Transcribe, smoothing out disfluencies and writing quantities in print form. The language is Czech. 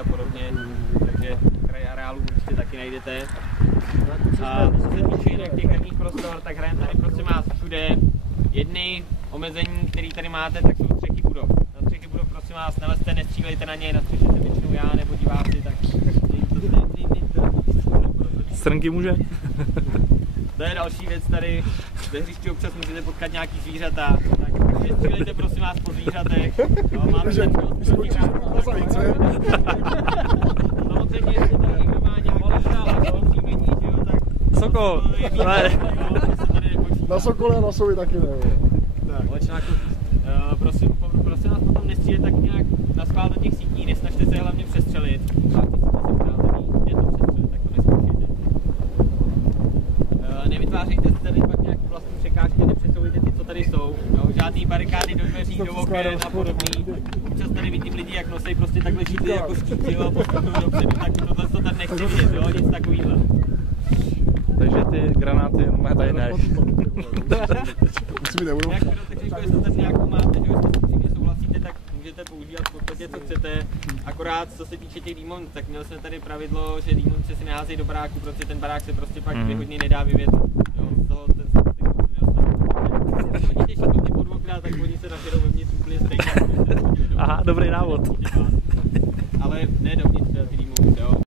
a podobně, takže kraj areálu určitě taky najdete. A co se týče jinak těch herních prostor, tak hrajeme tady prosím vás všude. Jedny omezení, které tady máte, tak jsou střechy budov. Na střechy budov prosím vás nelezte, nestřílejte na něj, na střeše se většinou já nebo diváci, tak Strnky může? To je další věc tady, ve hřišti občas můžete potkat nějaký zvířata, tak nestřílejte prosím vás po zvířatech. No, máme ten samozřejmě, jestli tady někdo má nějaký příjmení, že jo, tak... Sokol! Na sokole a na sovi taky ne. Prosím vás potom nestřílet tak nějak na schvál do těch sítí, nesnažte se hlavně přestřelit. Nevytvářejte si tady pak nějaký vlastní překážky, nepřesouvejte ty, co tady jsou. Jo? Žádný barikády do dveří, do oken a podobný. Občas tady vidím lidi, jak nosej prostě takhle šípy jako štíci a postupují dopředu, tak tohle to tady nechci vidět, jo? Nic takovýhle. Takže ty granáty jenom tady neš. Jak pyrotechniku, jestli tady nějakou máte, že jestli s tím souhlasíte, tak můžete používat v podstatě, co chcete. Akorát, co se týče těch dýmon, tak měli jsme tady pravidlo, že dýmonce si neházejí do baráku, protože ten barák se prostě pak vyhodně nedá vyvětrat. Z toho ten hodně šikovně po dvakrát, tak oni se nažerou vevnitř úplně stejně. Aha, dobrý návod. Ale ne dovnitř ty dýmonce, jo.